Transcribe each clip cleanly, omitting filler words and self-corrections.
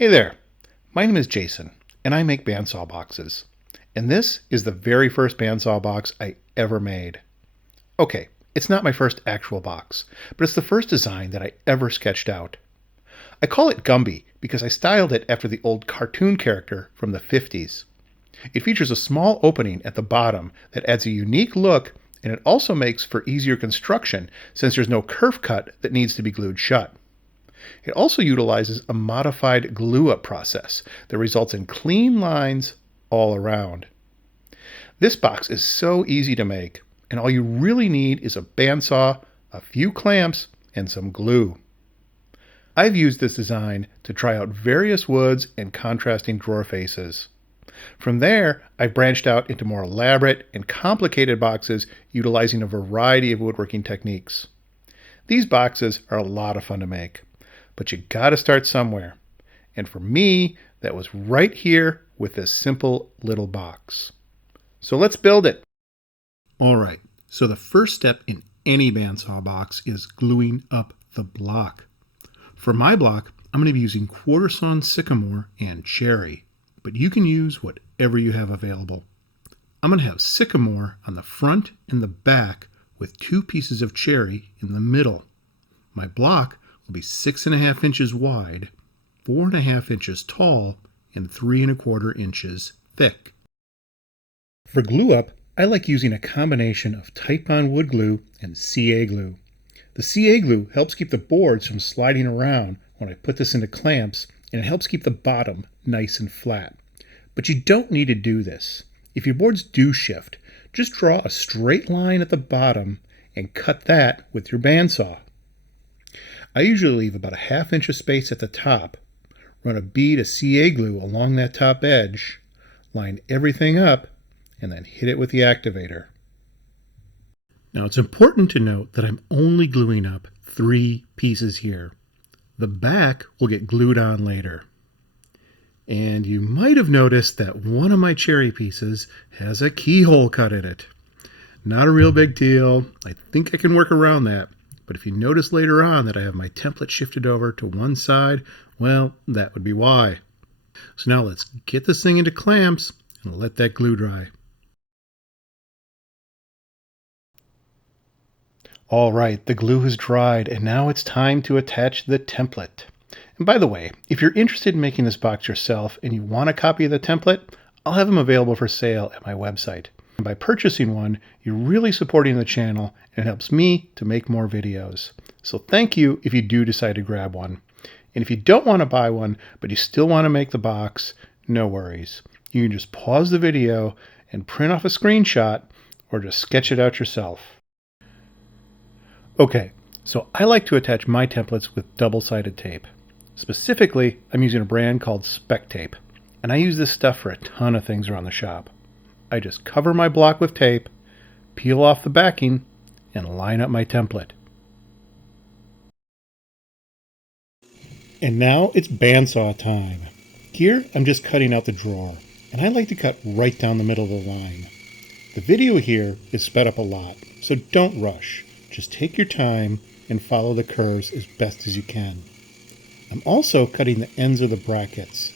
Hey there, my name is Jason, and I make bandsaw boxes. And this is the very first bandsaw box I ever made. Okay, it's not my first actual box, but it's the first design that I ever sketched out. I call it Gumby because I styled it after the old cartoon character from the 50s. It features a small opening at the bottom that adds a unique look, and it also makes for easier construction since there's no kerf cut that needs to be glued shut. It also utilizes a modified glue-up process that results in clean lines all around. This box is so easy to make, and all you really need is a bandsaw, a few clamps, and some glue. I've used this design to try out various woods and contrasting drawer faces. From there, I've branched out into more elaborate and complicated boxes utilizing a variety of woodworking techniques. These boxes are a lot of fun to make. But you gotta start somewhere. And for me, that was right here with this simple little box. So let's build it. All right, so the first step in any bandsaw box is gluing up the block. For my block, I'm gonna be using quarter sawn sycamore and cherry, but you can use whatever you have available. I'm gonna have sycamore on the front and the back with 2 pieces of cherry in the middle. My block will be 6.5 inches wide, 4.5 inches tall, and 3.25 inches thick. For glue up, I like using a combination of Titebond wood glue and CA glue. The CA glue helps keep the boards from sliding around when I put this into clamps, and it helps keep the bottom nice and flat. But you don't need to do this. If your boards do shift, just draw a straight line at the bottom and cut that with your bandsaw. I usually leave about 1/2 inch of space at the top, run a bead of CA glue along that top edge, line everything up, and then hit it with the activator. Now it's important to note that I'm only gluing up 3 pieces here. The back will get glued on later. And you might have noticed that one of my cherry pieces has a keyhole cut in it. Not a real big deal. I think I can work around that. But if you notice later on that I have my template shifted over to one side, well, that would be why. So now let's get this thing into clamps and let that glue dry. All right, the glue has dried, and now it's time to attach the template. And by the way, if you're interested in making this box yourself and you want a copy of the template, I'll have them available for sale at my website. And by purchasing one, you're really supporting the channel and it helps me to make more videos. So thank you if you do decide to grab one. And if you don't want to buy one, but you still want to make the box, no worries. You can just pause the video and print off a screenshot or just sketch it out yourself. Okay, so I like to attach my templates with double-sided tape. Specifically, I'm using a brand called Spec Tape, and I use this stuff for a ton of things around the shop. I just cover my block with tape, peel off the backing, and line up my template. And now it's bandsaw time. Here I'm just cutting out the drawer, and I like to cut right down the middle of the line. The video here is sped up a lot, so don't rush. Just take your time and follow the curves as best as you can. I'm also cutting the ends of the brackets.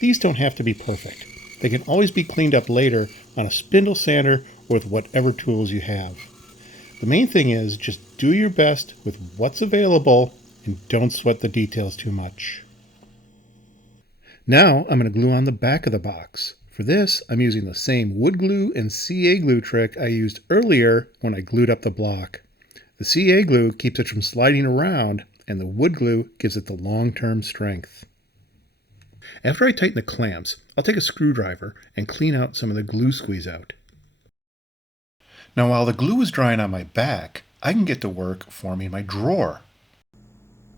These don't have to be perfect. They can always be cleaned up later on a spindle sander or with whatever tools you have. The main thing is just do your best with what's available and don't sweat the details too much. Now I'm going to glue on the back of the box. For this, I'm using the same wood glue and CA glue trick I used earlier when I glued up the block. The CA glue keeps it from sliding around, and the wood glue gives it the long-term strength. After I tighten the clamps, I'll take a screwdriver and clean out some of the glue squeeze out. Now while the glue is drying on my back, I can get to work forming my drawer.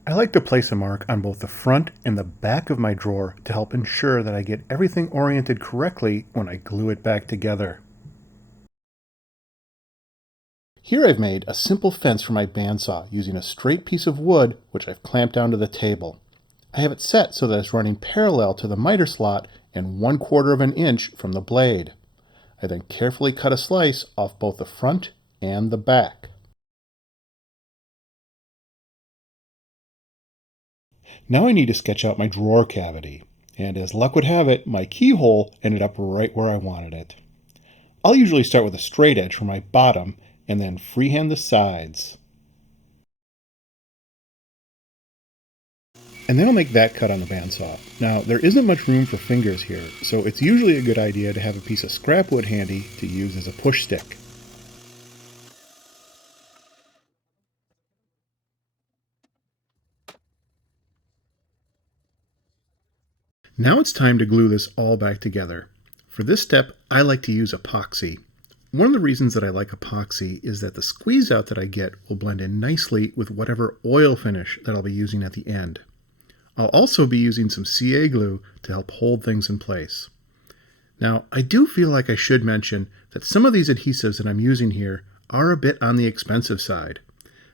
I like to place a mark on both the front and the back of my drawer to help ensure that I get everything oriented correctly when I glue it back together. Here I've made a simple fence for my bandsaw using a straight piece of wood which I've clamped down to the table. I have it set so that it's running parallel to the miter slot and 1/4 inch from the blade. I then carefully cut a slice off both the front and the back. Now I need to sketch out my drawer cavity, and as luck would have it, my keyhole ended up right where I wanted it. I'll usually start with a straight edge for my bottom and then freehand the sides. And then I'll make that cut on the bandsaw. Now, there isn't much room for fingers here, so it's usually a good idea to have a piece of scrap wood handy to use as a push stick. Now it's time to glue this all back together. For this step, I like to use epoxy. One of the reasons that I like epoxy is that the squeeze out that I get will blend in nicely with whatever oil finish that I'll be using at the end. I'll also be using some CA glue to help hold things in place. Now, I do feel like I should mention that some of these adhesives that I'm using here are a bit on the expensive side.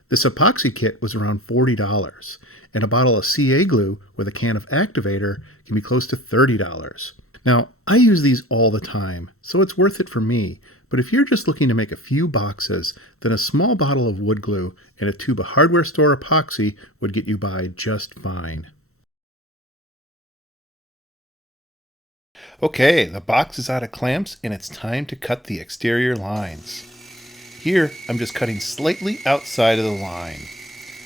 This epoxy kit was around $40, and a bottle of CA glue with a can of activator can be close to $30. Now, I use these all the time, so it's worth it for me, but if you're just looking to make a few boxes, then a small bottle of wood glue and a tube of hardware store epoxy would get you by just fine. Okay, the box is out of clamps and it's time to cut the exterior lines. Here, I'm just cutting slightly outside of the line.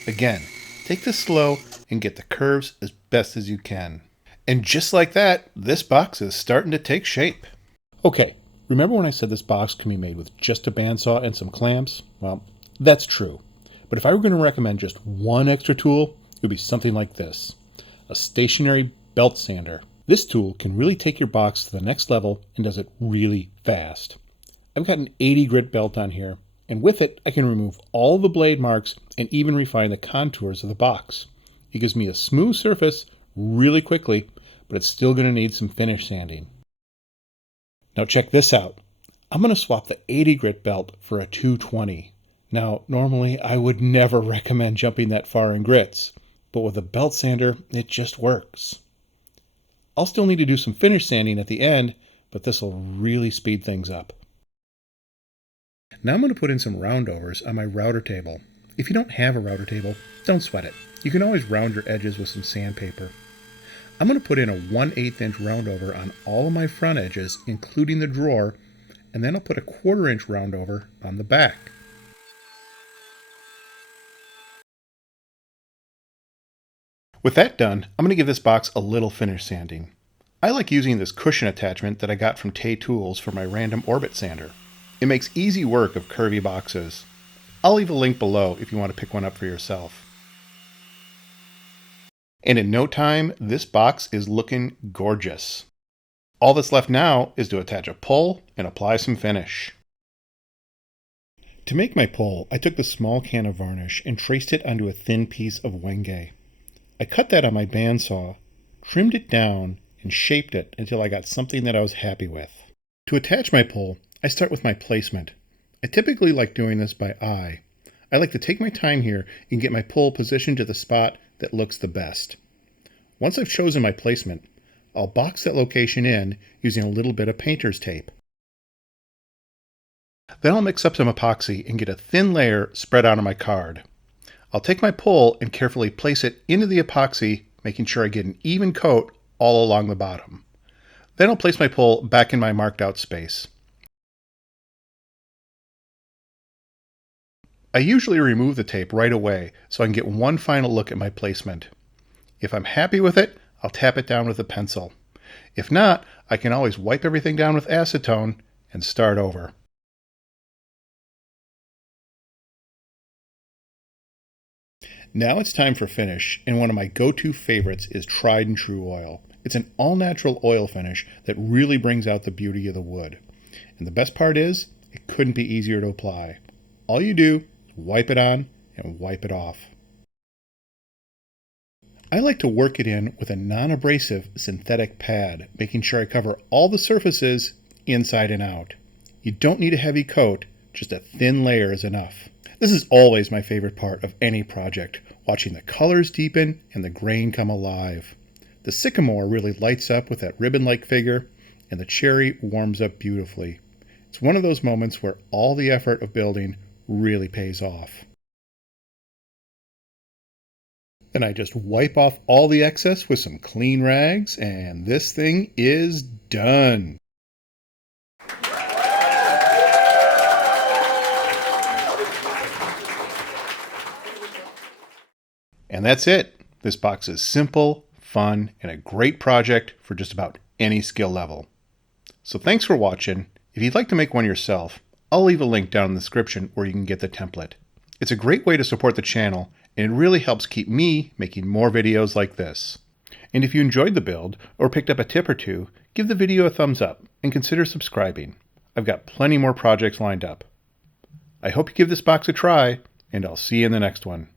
Again, take this slow and get the curves as best as you can. And just like that, this box is starting to take shape. Okay, remember when I said this box can be made with just a bandsaw and some clamps? Well, that's true. But if I were going to recommend just one extra tool, it would be something like this. A stationary belt sander. This tool can really take your box to the next level and does it really fast. I've got an 80 grit belt on here, and with it I can remove all the blade marks and even refine the contours of the box. It gives me a smooth surface really quickly, but it's still going to need some finish sanding. Now check this out. I'm going to swap the 80 grit belt for a 220. Now normally I would never recommend jumping that far in grits, but with a belt sander it just works. I'll still need to do some finish sanding at the end, but this will really speed things up. Now I'm going to put in some roundovers on my router table. If you don't have a router table, don't sweat it. You can always round your edges with some sandpaper. I'm going to put in a 1/8 inch roundover on all of my front edges, including the drawer, and then I'll put a 1/4 inch roundover on the back. With that done, I'm going to give this box a little finish sanding. I like using this cushion attachment that I got from Tay Tools for my random orbit sander. It makes easy work of curvy boxes. I'll leave a link below if you want to pick one up for yourself. And in no time, this box is looking gorgeous. All that's left now is to attach a pull and apply some finish. To make my pull, I took the small can of varnish and traced it onto a thin piece of wenge. I cut that on my bandsaw, trimmed it down, and shaped it until I got something that I was happy with. To attach my pull, I start with my placement. I typically like doing this by eye. I like to take my time here and get my pull positioned to the spot that looks the best. Once I've chosen my placement, I'll box that location in using a little bit of painter's tape. Then I'll mix up some epoxy and get a thin layer spread out on my card. I'll take my pull and carefully place it into the epoxy, making sure I get an even coat all along the bottom. Then I'll place my pull back in my marked out space. I usually remove the tape right away so I can get one final look at my placement. If I'm happy with it, I'll tap it down with a pencil. If not, I can always wipe everything down with acetone and start over. Now it's time for finish, and one of my go-to favorites is tried and true oil. It's an all-natural oil finish that really brings out the beauty of the wood. And the best part is, it couldn't be easier to apply. All you do is wipe it on and wipe it off. I like to work it in with a non-abrasive synthetic pad, making sure I cover all the surfaces inside and out. You don't need a heavy coat, just a thin layer is enough. This is always my favorite part of any project, watching the colors deepen and the grain come alive. The sycamore really lights up with that ribbon-like figure, and the cherry warms up beautifully. It's one of those moments where all the effort of building really pays off. Then I just wipe off all the excess with some clean rags, and this thing is done. And that's it. This box is simple, fun, and a great project for just about any skill level. So thanks for watching. If you'd like to make one yourself, I'll leave a link down in the description where you can get the template. It's a great way to support the channel, and it really helps keep me making more videos like this. And if you enjoyed the build or picked up a tip or two, give the video a thumbs up and consider subscribing. I've got plenty more projects lined up. I hope you give this box a try, and I'll see you in the next one.